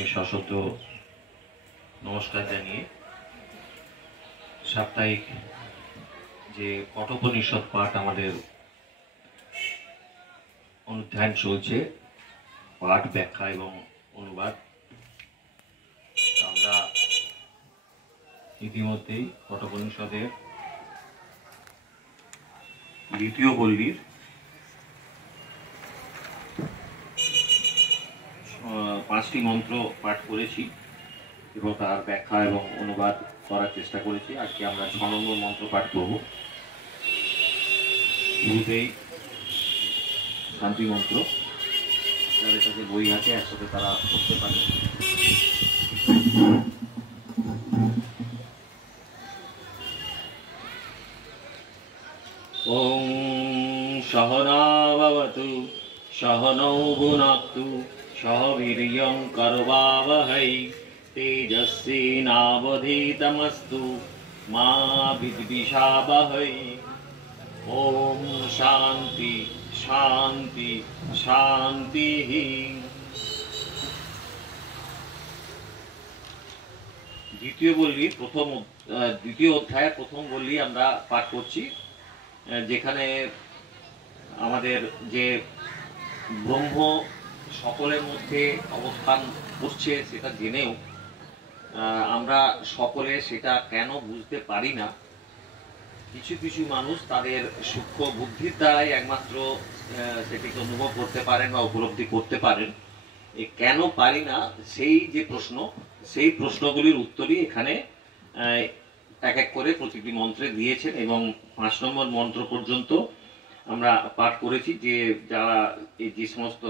আমি সশ্রদ্ধ নমস্কার জানিয়ে সাপ্তাহিক যে কঠোপনিষদ পাঠ আমাদের অনুধ্যান চলছে, পাঠ ব্যাখ্যা এবং অনুবাদ, আমরা ইতিমধ্যেই কঠোপনিষদের দ্বিতীয় পল্লীর 5টি মন্ত্র পাঠ করেছি এবং তার ব্যাখ্যা এবং অনুবাদ করার চেষ্টা করেছি। আজকে আমরা 6 নম্বর মন্ত্র পাঠ করব। শুরুতেই শান্তি মন্ত্র, যাদের কাছে বই আছে একসাথে তারা পড়তে পারে। ওম সহনা ভবতু সহনৌ ভুনাক্তু সহ বীর্যং করবাবহৈ তেজস্বিনাবধীতমস্তু মা বিদ্বিষাবহৈ। ওম শান্তি শান্তি শান্তি। দ্বিতীয় অধ্যায়ের প্রথম বল্লী আমরা পাঠ করছি, যেখানে আমাদের যে ব্রহ্ম সকলের মধ্যে অবস্থান করছে সেটা জেনেও আমরা সকলে সেটা কেন বুঝতে পারি না। কিছু কিছু মানুষ তাদের সূক্ষ্ম বুদ্ধির দ্বারাই একমাত্র সেটিকে অনুভব করতে পারেন বা উপলব্ধি করতে পারেন। কেন পারি না সেই যে প্রশ্ন, সেই প্রশ্নগুলির উত্তরই এখানে এক এক করে প্রতিটি মন্ত্রে দিয়েছেন এবং 5 নম্বর মন্ত্র পর্যন্ত আমরা পাঠ করেছি। যে যারা যে সমস্ত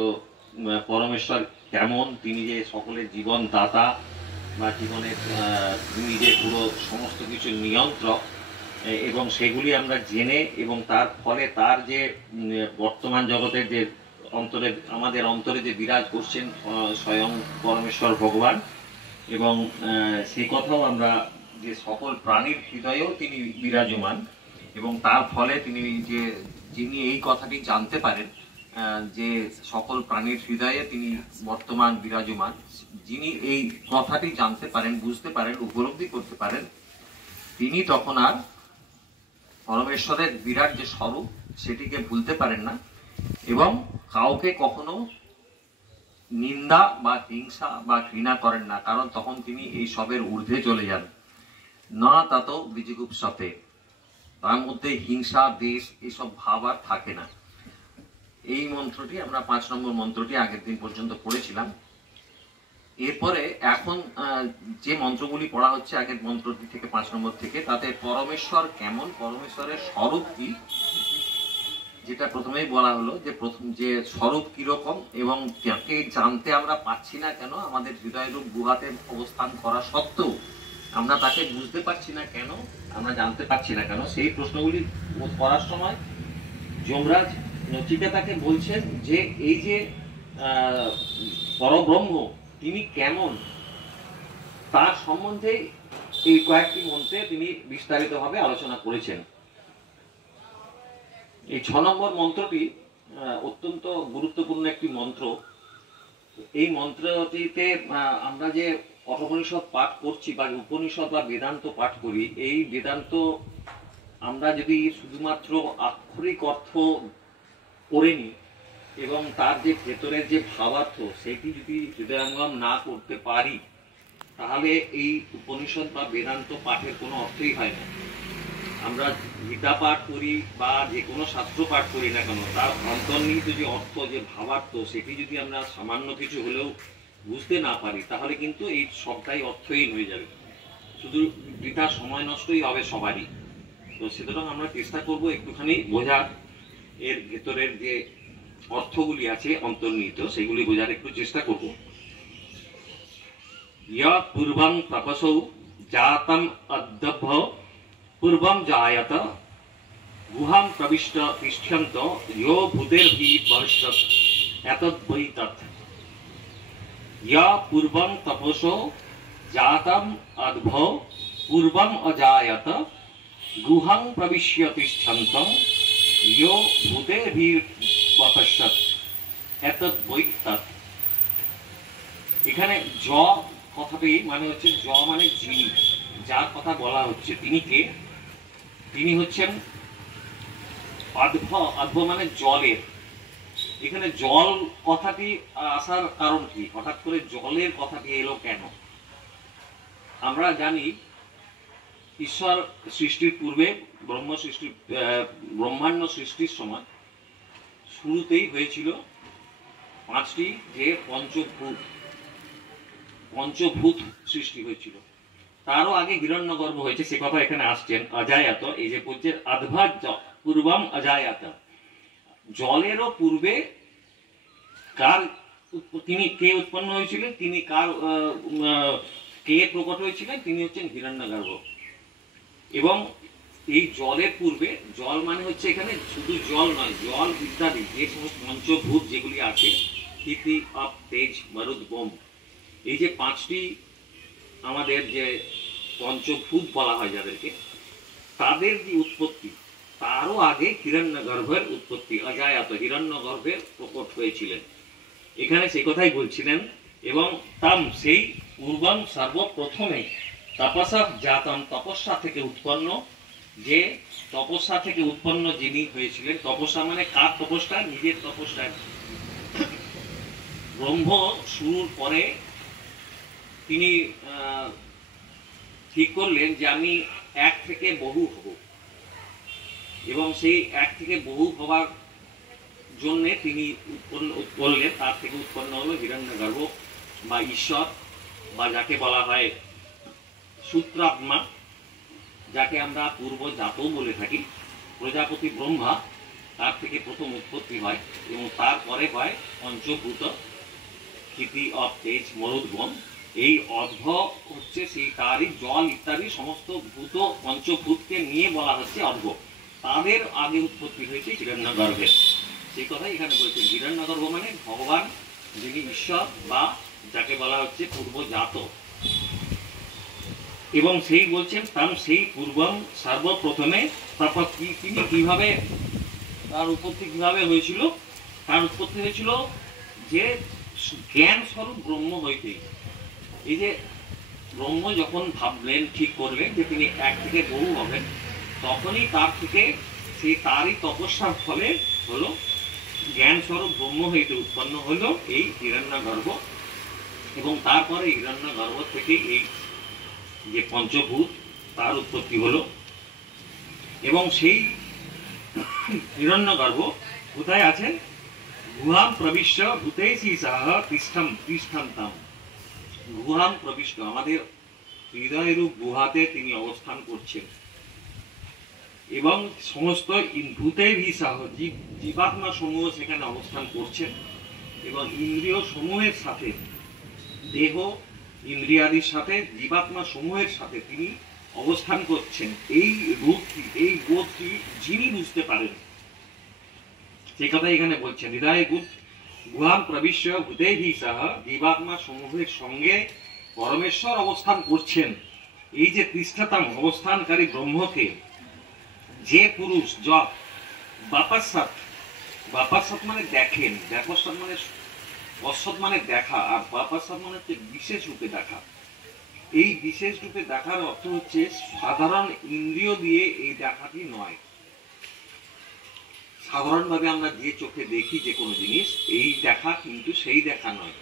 পরমেশ্বর কেমন, তিনি যে সকলের জীবন দাতা বা জীবনের তিনি যে পুরো সমস্ত কিছুর নিয়ন্ত্রক, এবং সেগুলি আমরা জেনে এবং তার ফলে তার যে বর্তমান জগতের যে অন্তরে আমাদের অন্তরে যে বিরাজ করছেন স্বয়ং পরমেশ্বর ভগবান, এবং সেই কথাও আমরা যে সকল প্রাণীর হৃদয়েও তিনি বিরাজমান এবং তার ফলে যিনি এই কথাটি জানতে পারেন যে সকল প্রাণীর হৃদয়ে তিনি বর্তমান বিরাজমান, যিনি এই কথাটি জানতে পারেন, বুঝতে পারেন, উপলব্ধি করতে পারেন, তিনি তখন আর পরমেশ্বরের বিরাট যে স্বরূপ সেটিকে ভুলতে পারেন না এবং কাউকে কখনো নিন্দা বা হিংসা বা ঘৃণা করেন না, কারণ তখন তিনি এই সবের ঊর্ধ্বে চলে যান। না তাত বিজিগুপ্সতে, তার মধ্যে হিংসা দেশ এসব ভাব আর থাকে না। এই মন্ত্রটি আমরা 5 নম্বর মন্ত্রটি আগের দিন পর্যন্ত পড়েছিলাম। এরপরে এখন যে মন্ত্রগুলি পড়া হচ্ছে আগের মন্ত্রটি থেকে 5 নম্বর থেকে, তাতে পরমেশ্বর কেমন, পরমেশ্বরের স্বরূপ কি, যেটা প্রথমেই বলা হলো যে প্রথম যে স্বরূপ কিরকম এবং যাকে জানতে আমরা পাচ্ছি না কেন, আমাদের হৃদয়রূপ গুহাতে অবস্থান করা সত্ত্বেও আমরা তাকে বুঝতে পারছি না কেন, আমরা জানতে পারছি না কেন, সেই প্রশ্নগুলি করার সময় যমরাজ নচিকেতাকে বলছেন যে এই যে পরব্রহ্ম তিনি কেমন, তার সম্বন্ধে এই কয়েকটি মন্ত্রে তিনি বিস্তারিতভাবে আলোচনা করেছেন। এই 6 নম্বর মন্ত্রটি অত্যন্ত গুরুত্বপূর্ণ একটি মন্ত্র। এই মন্ত্রটিতে আমরা যে কঠোপনিষদ পাঠ করছি বা উপনিষদ বা বেদান্ত পাঠ করি, এই বেদান্ত আমরা যদি শুধুমাত্র আক্ষরিক অর্থ করে নিই এবং তার যে ভেতরের যে ভাবার্থ সেটি যদি হৃদয়ঙ্গম না করতে পারি, তাহলে এই উপনিষদ বা বেদান্ত পাঠের কোনো অর্থই হয় না। আমরা গীতা পাঠ করি বা যে কোনো শাস্ত্র পাঠ করি না কেন, তার অন্তর্নিহিত যে অর্থ, যে ভাবার্থ, সেটি যদি আমরা সামান্য কিছু হলেও বুঝতে না পারি, তাহলে কিন্তু এই সবটাই অর্থহীন হয়ে যাবে, শুধু বৃথা সময় নষ্টই হবে সবারই। তো সুতরাং আমরা চেষ্টা করব একটুখানি বোঝার, এর ভেতরের যে অর্থগুলি আছে অন্তর্নিহিত সেগুলি বোঝার একটু চেষ্টা করব। ইয়া পূর্বং তপসৌ জাতম অদ্যভ্য পূর্বম জায়ত গুহাম প্রবিষ্ট তিষ্ঠন্ত ইয়ো ভূতের্ভি ভবিষ্যৎ এতদ্বৈ তৎ। ইয়া পূর্বং তপসো জাতম অদ্ভ্য পূর্বম অজায়ত গুহাং প্রবিশ্য তিষ্ঠন্তং ইয়ো ভূতের্ভি ভবিষ্যৎ এতদ্বৈ তৎ। এখানে জ কথাটি মানে হচ্ছে জ মানে যিনি, যার কথা বলা হচ্ছে তিনি কে? তিনি হচ্ছেন অদ্ভ। অদ্ভ মানে জলের। এখানে জল কথাটি আসার কারণ কি, হঠাৎ করে জলের কথাটি এলো কেন? আমরা জানি ঈশ্বর সৃষ্টির পূর্বে ব্রহ্মাণ্ড সৃষ্টির সময় শুরুতেই হয়েছিল পাঁচটি যে পঞ্চভূত সৃষ্টি হয়েছিল। তারও আগে হিরণ্যগর্ভ হয়েছে, সে কথা এখানে আসছেন। অজায়াত, এই যে বলছেন আদ্ভাত পূর্বম অজায়াত, জলেরও পূর্বে কার তিনি কে উৎপন্ন হয়েছিলেন, তিনি কার কে প্রকট হয়েছিলেন? তিনি হচ্ছেন হিরণ্যগর্ভ। এবং এই জলের পূর্বে, জল মানে হচ্ছে এখানে শুধু জল নয়, জল ইত্যাদি যে সমস্ত পঞ্চভূত যেগুলি আছে, পৃথিবী, আপ, তেজ, মরুদ, বোম, এই যে পাঁচটি আমাদের যে পঞ্চভূত বলা হয় যাদেরকে, তাদের যে উৎপত্তি, তারও আগে হিরণ্যগর্ভের উৎপত্তি, অজায়াত হিরণ্যগর্ভের প্রকট হয়েছিলেন। এখানে সেই কথাই বলছিলেন। এবং তাম সেই পূর্বম সর্বপ্রথমে তপসা জাতম, তপস্যা থেকে উৎপন্ন, যে তপস্যা থেকে উৎপন্ন যিনি হয়েছিলেন। তপস্যা মানে কার তপস্যা? নিজের তপস্যা। ব্রহ্ম শুরুর পরে তিনি ঠিক করলেন যে আমি এক থেকে বহু হব, এবং সেই এক থেকে বহু হবার জন্য তিনি করলেন, তার থেকে উৎপন্ন হলো হিরণ্যগর্ভ বা ঈশ্বর, বা যাকে বলা হয় সূত্রাত্মা, যাকে আমরা পূর্বজাতও বলে থাকি। প্রজাপতি ব্রহ্মা, তার থেকে প্রথম উৎপত্তি হয়, এবং তারপরে হয় পঞ্চভূত, পৃথিবী, অপ, তেজ, মরুদ, বোম। এই অর্ধ হচ্ছে সেই তারই জল ইত্যাদি সমস্ত ভূত, পঞ্চভূতকে নিয়ে বলা হচ্ছে অর্ধ। তাদের আগে উৎপত্তি হয়েছে হিরণ্যগর্ভের। সেই কথাই এখানে বলছে, হিরণ্যগর্ভ মানে ভগবান, যিনি ঈশ্বর, বা যাকে বলা হচ্ছে পূর্বজাত। এবং সেই বলছেন তাম সেই পূর্বম সর্বপ্রথমে, তারপর তিনি কিভাবে, তার উৎপত্তি কিভাবে হয়েছিল? তার উৎপত্তি হয়েছিল যে জ্ঞান স্বরূপ ব্রহ্ম হইতেই। এই যে ব্রহ্ম যখন ভাবলেন, ঠিক করলেন যে তিনি এক থেকে বহু হবেন, তখনই তার থেকে সেই তারই তপস্যার ফলে হলো জ্ঞান স্বরূপ ব্রহ্ম হইতে উৎপন্ন হলো এই হিরণ্যগর্ভ। এবং তারপরে হিরণ্যগর্ভ থেকেই এই যে পঞ্চভূত, তার উৎপত্তি হলো। এবং সেই হিরণ্যগর্ভ কোথায় আছেন? গুহাম প্রবিশ্য ভূতেশী সহ তিষ্ঠন্তাম। গুহাম প্রবিষ্ট, আমাদের হৃদয়রূপ গুহাতে তিনি অবস্থান করছেন, এবং সমস্ত ভূতেরই সহ জীবাত্মা সমূহ সেখানে অবস্থান করছেন, এবং ইন্দ্রিয় সমূহের সাথে, দেহ ইন্দ্রিয়াদির সাথে, জীবাত্মা সমূহের সাথে তিনি অবস্থান করছেন। এই রূপটি, এই বোধটি যিনি বুঝতে পারেন, সেই কথা এখানে বলছেন। হৃদয় গুহাম প্রবিশ্য ভূতেহি সহ জীবাত্মা সমূহের সঙ্গে পরমেশ্বর অবস্থান করছেন। এই যে তিষ্ঠতাম, অবস্থানকারী ব্রহ্মকে যে পুরুষ বাপাসাত, বাপাসাত মানে দেখেন, ব্যাপাসাত মানে অসৎ মানে দেখা, আর বাপাসাত মানে হচ্ছে বিশেষ রূপে দেখা। এই বিশেষ রূপে দেখার অর্থ হচ্ছে সাধারণ ইন্দ্রিয় দিয়ে এই দেখাটি নয়। সাধারণভাবে আমরা যে চোখে দেখি যে কোনো জিনিস, এই দেখা কিন্তু সেই দেখা নয়,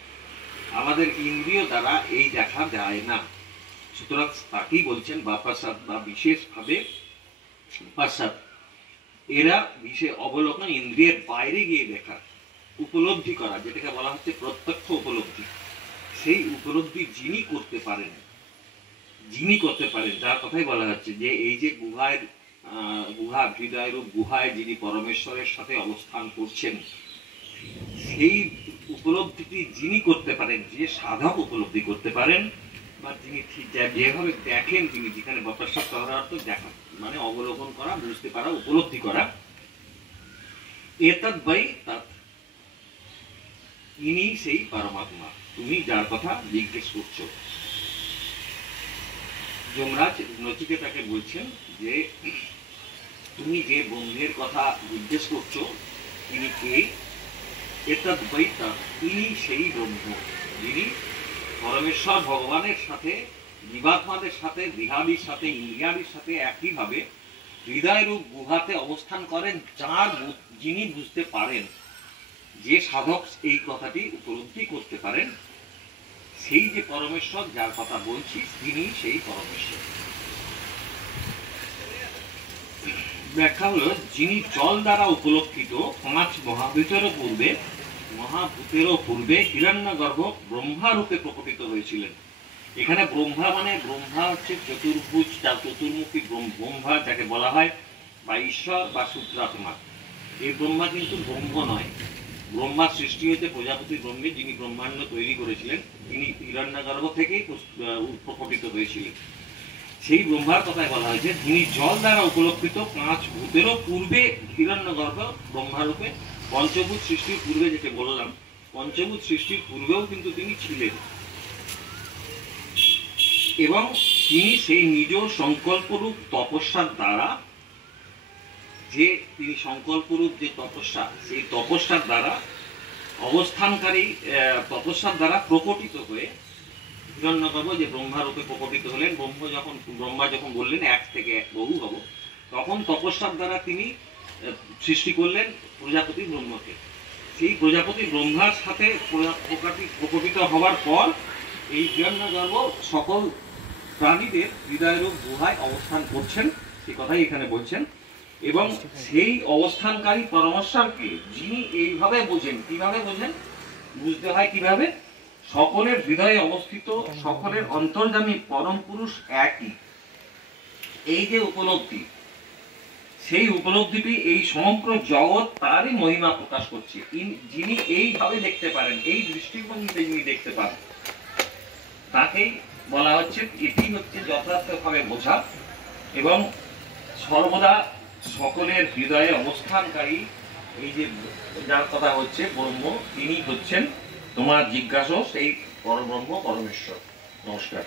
আমাদের ইন্দ্রিয় দ্বারা এই দেখা যায় না। সুতরাং তাকেই বলছেন বাপাসাত, বা বিশেষভাবে পাশ্চাত। এরা বিশেষ অবলোকন, ইন্দ্রিয়ের বাইরে গিয়ে দেখা, উপলব্ধি করা, যেটাকে বলা হচ্ছে প্রত্যক্ষ উপলব্ধি। সেই উপলব্ধি যিনি করতে পারেন, যিনি করতে পারেন, যার কথাই বলা হচ্ছে যে এই যে গুহায়, গুহা হৃদয় রূপ গুহায় যিনি পরমেশ্বরের সাথে অবস্থান করছেন, সেই উপলব্ধিটি যিনি করতে পারেন, যে সাধক উপলব্ধি করতে পারেন, বা যিনি যেভাবে দেখেন, তিনি যেখানে বপস্বাদ করার অর্থ দেখা মানে অবলোকন করা, বুঝতে পারা, উপলব্ধি করা। এতদ বৈ তৎ, ইনি সেই পরমাত্মা, তুমি যার কথা জিজ্ঞেস করছো। যমরাজ নচিকেতাকে বলছেন যে তুমি যে ব্রহ্মের কথা জিজ্ঞেস করছো, তিনি কে? এতদ বৈ তৎ, ইনি সেই ব্রহ্ম, যিনি পরমেশ্বর ভগবানের সাথে, জীবাত্মাদের সাথে, দেহাদির সাথে, ইন্দ্রিয়াদির সাথে একইভাবে হৃদয়রূপ গুহাতে অবস্থান করেন, যিনি বুঝতে পারেন, যে সাধক এই কথাটি উপলব্ধি করতে পারেন, সেই যে পরমেশ্বর যার কথা বলছি তিনি সেই পরমেশ্বর। ব্যাখ্যা হলো, যিনি জল দ্বারা উপলক্ষিত 5 মহাভূতেরও পূর্বে হিরণ্যগর্ভ ব্রহ্মা রূপে প্রকটিত হয়েছিলেন। এখানে ব্রহ্মা মানে ব্রহ্মা হচ্ছে চতুর্ভুজ, চতুর্মুখী ব্রহ্মা যাকে বলা হয়, বা ঈশ্বর বা সূত্রাত্মা। এই ব্রহ্মা কিন্তু ব্রহ্ম নয়। ব্রহ্মার সৃষ্টি হয়েছে প্রজাপতি ব্রহ্মে, যিনি ব্রহ্মাণ্ড তৈরি করেছিলেন, তিনি হিরণ্যগর্ভ থেকেই প্রকটিত হয়েছিলেন। সেই ব্রহ্মার কথায় বলা হয়েছে, যিনি জল দ্বারা উপলক্ষিত 5 ভূতেরও পূর্বে হিরণ্যগর্ভ ব্রহ্মারূপে, পঞ্চভূত সৃষ্টির পূর্বে, যেটা বললাম, পঞ্চভূত সৃষ্টির পূর্বেও কিন্তু তিনি ছিলেন। এবং তিনি সেই নিজ সংকল্পরূপ তপস্যার দ্বারা, যে তিনি সংকল্পরূপ যে তপস্যা, সেই তপস্যার দ্বারা অবস্থানকারী, তপস্যার দ্বারা প্রকটিত হয়ে হিরণ্যগর্ভ যে ব্রহ্মা রূপে প্রকটিত হলেন। ব্রহ্মা যখন বললেন 1 থেকে 1 বহু হব, তখন তপস্যার দ্বারা তিনি সৃষ্টি করলেন প্রজাপতি ব্রহ্মকে। সেই প্রজাপতি ব্রহ্মার সাথে প্রকটিত হওয়ার পর এই হিরণ্যগর্ভ সকল প্রাণীদের হৃদয়রূপ গুহায় অবস্থান করছেন, সে কথাই এখানে বলছেন। এবং সেই অবস্থানকারী পরমেশ্বরকে যিনি এইভাবে বোঝেন, কিভাবে বোঝেন, বুঝতে হয় কিভাবে, সকলের হৃদয়ে অবস্থিত, সকলের অন্তর্যামী পরম পুরুষ একই। এই যে উপলব্ধি, সেই উপলব্ধিটি এই সমগ্র জগৎ তারই মহিমা প্রকাশ করছে। যিনি এইভাবে দেখতে পারেন, এই দৃষ্টিভঙ্গিতে যিনি দেখতে পারেন, তাকেই বলা হচ্ছে, এটি হচ্ছে যথার্থভাবে বোঝা। এবং সর্বদা সকলের হৃদয়ে অবস্থানকারী এই যে যার কথা হচ্ছে ব্রহ্ম, তিনি হচ্ছেন তোমার জিজ্ঞাসা সেই পরব্রহ্ম পরমেশ্বর। নমস্কার।